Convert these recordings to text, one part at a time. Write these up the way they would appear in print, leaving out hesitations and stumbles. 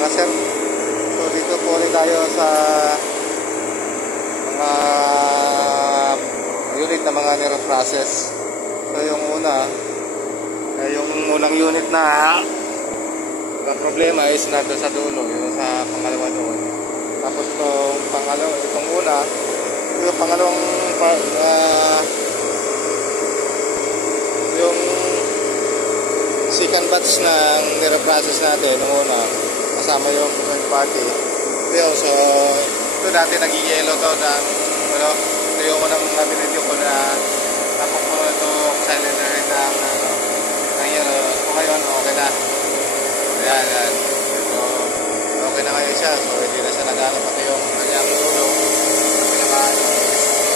mga sir. So dito po ulit tayo sa mga unit na mga nire-process. So yung unang unit na problema is nandun sa dulo, yung sa pangalawa doon. Tapos yung pangalawang yung second batch ng nire-process natin nung una, kasama yung third party. So ito dati nag-yellow to ng ito yung unang binidyo ko na tapos ko itong cylinder ng yellow. So ngayon okay na. Ayan. So okay na ngayon siya. So hindi na siya nag-ano, pati yung kanyang dulo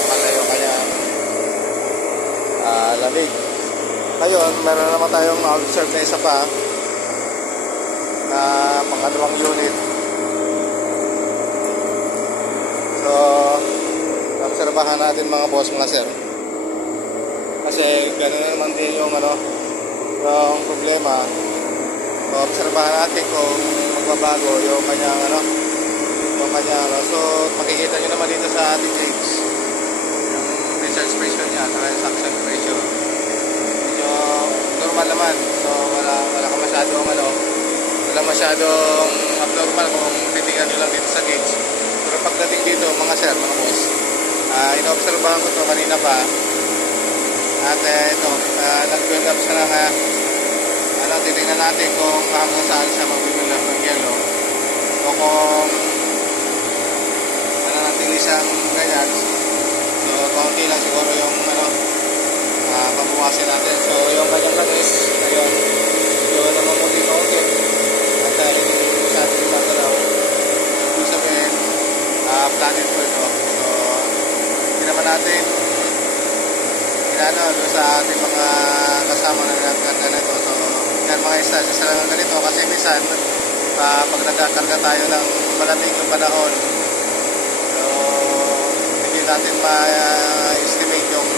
malayo kanyang lamig. Ngayon meron naman tayong observe na isa pa na pangalawang unit. So obserbahan natin mga boss, mga sir, kasi gano'n naman din yung yung problema. So obserbahan natin kung magbabago yung kanyang so makikita nyo naman dito sa ating gauge yung pressure pressure niya at yung suction pressure medyo normal naman. So wala masyadong abnormal kung titingnan nyo lang dito sa gauge. Pero pagdating dito mga sir, mga boss, inoobserbahan ko ito kanina pa at ito nag-build up siya ng titingnan natin kung hanggang saan siya mag-build up ng yellow o kung nanatili siyang ganyan. So kaunti lang siguro yung mabuwasin natin. So yung kanyang langis ngayon yun namamuti-mauti at hindi sa ating pagkalaw. Ibig sabihin planet po ito. So hindi naman natin doon sa ating mga kasama na nagkarga na ito. So yan mga instansya sa lang ganito kasi minsan pag nagkakarga tayo ng malamig ng panahon, so hindi natin ma-estimate yung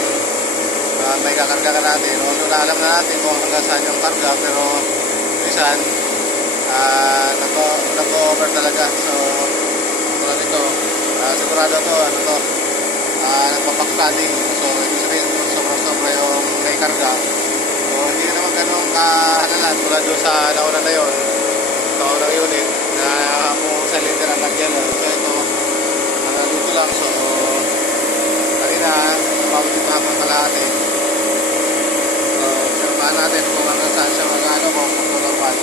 may kakarga ka natin. Although na alam na natin kung hanggang saan yung karga, pero minsan nag-over talaga. So tulad ito, sigurado ito nagpapak-flooding. So ibig sabihin sobra yung may karga. So hindi naman ganun kahalalan tulad doon sa nauna na yun, sa unang unit na kung cylinder ang nag-yellow. So ito dito lang. So kanina mabawit ito hanggang kalahati. So observahan natin kung hanggang saan siya kung normal.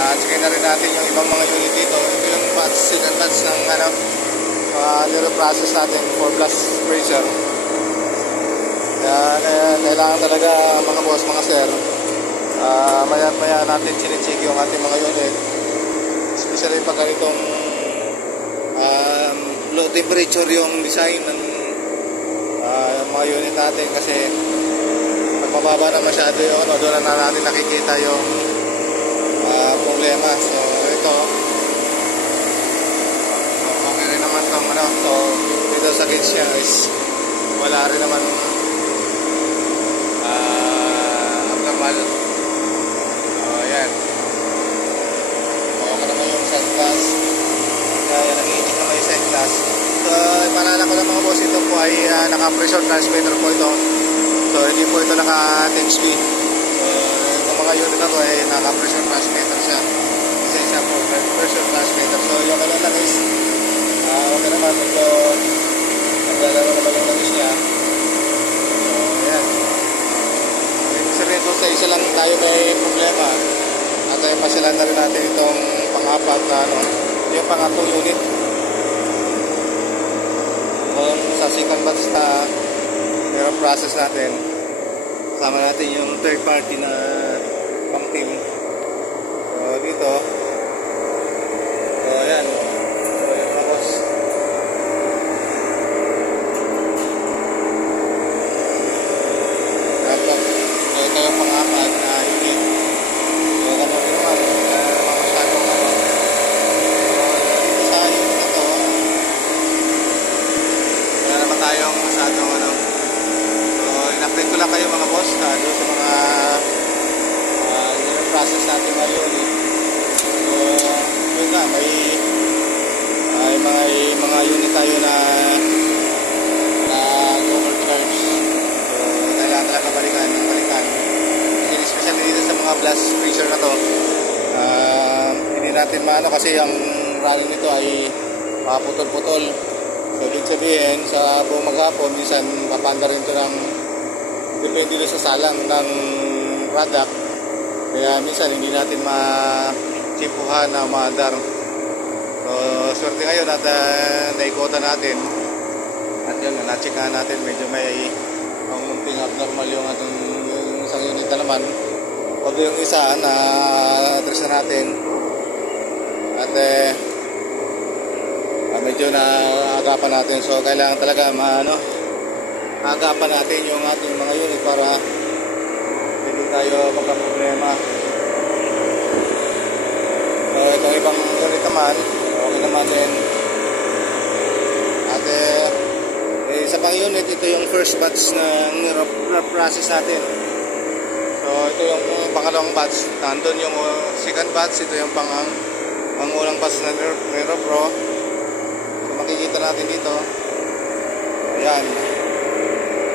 At check na rin natin yung ibang mga unit dito. Ito yung second batch ng nire-process natin for blast pressure. Kailangan talaga mga boss, mga sir, maya natin chine-check yung ating mga unit, especially pag ganitong low temperature yung design ng mga unit natin, kasi pag mababa na masyado yung doon na natin nakikita yung problema. So ito okay rin naman itong so dito sa gauge niya is wala rin naman abnormal. So ayan, okay naman yung side glass. Kaya nag-iinit naman yung side glass. So ipaalala ko lang mga boss, ito po ay naka-pressure transmitter po ito. So hindi po ito naka-10 speed. Itong mga unit na to ay naka-pressure transmitter siya. Kasi siya po pressure transmitter. So yung kanyang langis okay naman, ito naglalaro naman yung langis niya. So ayan, seryoso sa isa lang tayo may problema at ay pasilan na rin natin itong pang-apat na yung pang-atong unit sa second batch na meron process natin. Kasama natin yung third party na pang team. So dito, so ayan, so yung mga boss, ito yung pang-apat na unit. So ganun din naman, masyadong dito sa unit na to wala naman tayong masyadong so in-update ko lang kayo mga boss doon sa mga process natin mga unit. tayo na overcharge. So kailangan talaga balikan. Kasi especially dito sa mga blast freezer na to, hindi natin maano kasi ang running nito ay putol-putol. So ibig sabihin sa buong maghapon minsan papanda rin ito ng depende rin sa salang ng product, kaya minsan hindi natin ma-chipuhan na maandar. So swerte ngayon at naikutan natin at yun, na-checkan natin medyo may munting abnormal yung isang unit na naman, although yung isa na address na natin at medyo naagapan natin. So kailangan talaga agapan natin yung ating mga unit para hindi tayo magka-problema. So itong ibang unit naman okay naman din. At isa pang unit, ito yung first batch ng process natin. So ito yung pangalawang batch, nandun yung second batch, ito yung pangulang batch na Nero Pro. Makikita natin dito, ayan,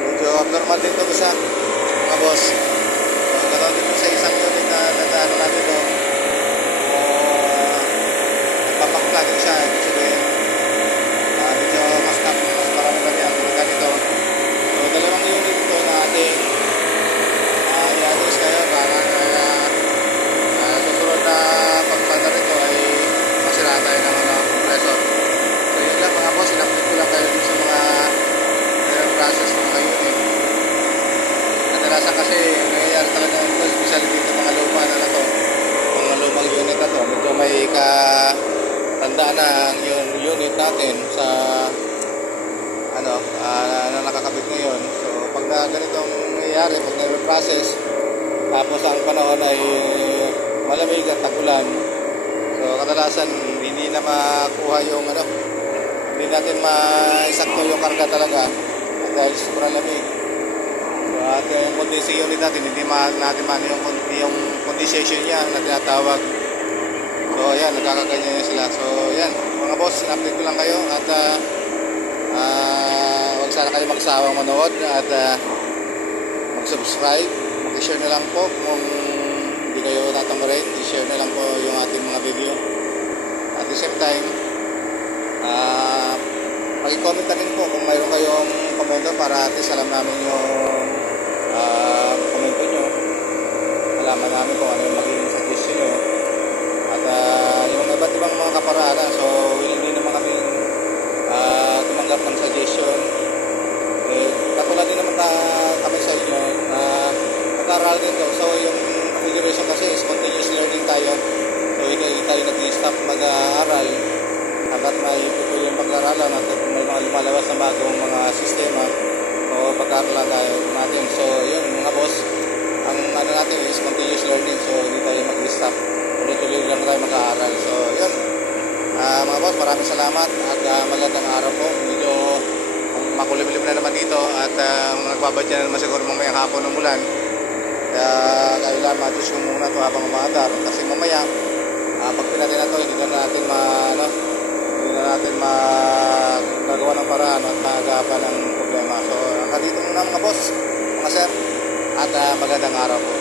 medyo abnormal din ito isa mga boss. So ganoon din sa isang unit na natano natin ito, papak natin siya, ibig sabihin medyo mas marami kami ang ganito. So dalawang unit ito na ating i-address kayo para susunod na pagpanda rito ay masira tayo ng compressor. So yun lang mga boss, in-update ko lang kayo sa mga process ng mga unit. Kadalasan kasi nangyayari talaga ito, especially dito mga luma na to, mga lumang unit na to, medyo may katandaan na yung unit natin sa na nakakabit ngayon. So pag na ganitong nangyayari, pag na-process tapos ang panahon ay malamig at tagulan, so kadalasan hindi na makuha yung hindi natin maisakto yung karga talaga at dahil sobrang lamig. So at yung condensing unit natin hindi natin yung condensation niya na tinatawag. So ayan, nagkakaganyan sila. So ayan mga boss, in-update ko lang kayo at huwag sana kayo magsawang manood at mag-subscribe, mag-share na lang po kung hindi kayo natanggarin, i-share na lang po yung ating mga video. At the same time, mag-comment na rin po kung mayroon kayong komento para at least alam namin yung komento nyo, alaman namin kung ano yung magiging suggestion nyo at yung iba't ibang mga kaparaanan. So willing din naman kami tumanggap ng suggestion. Katulad din naman kami sa inyo na nag-aaral din to. So yung configuration kasi is continuous learning tayo. So hindi tayo nag-stop mag-aaral hanggat may tutuloy yung pag-aaralan at may mga lumalabas na bagong mga sistema o pag-aaralan tayo natin. So yun mga boss, ang natin is continuous learning. So hindi tayo mag-stop, tuloy-tuloy lang tayo mag-aaral. So yun mga boss, maraming salamat at magandang araw po. Medyo makulimlim na naman dito at nagbabadya na naman siguro mamayang hapon ng ulan. Kaya kailangan ma-adjust ko muna ito habang umaandar kasi mamaya pag pinatin na ito hindi na natin magagawa ng paraan at magawa ng problema. So hanggang dito muna mga boss, mga sir, at magandang araw po.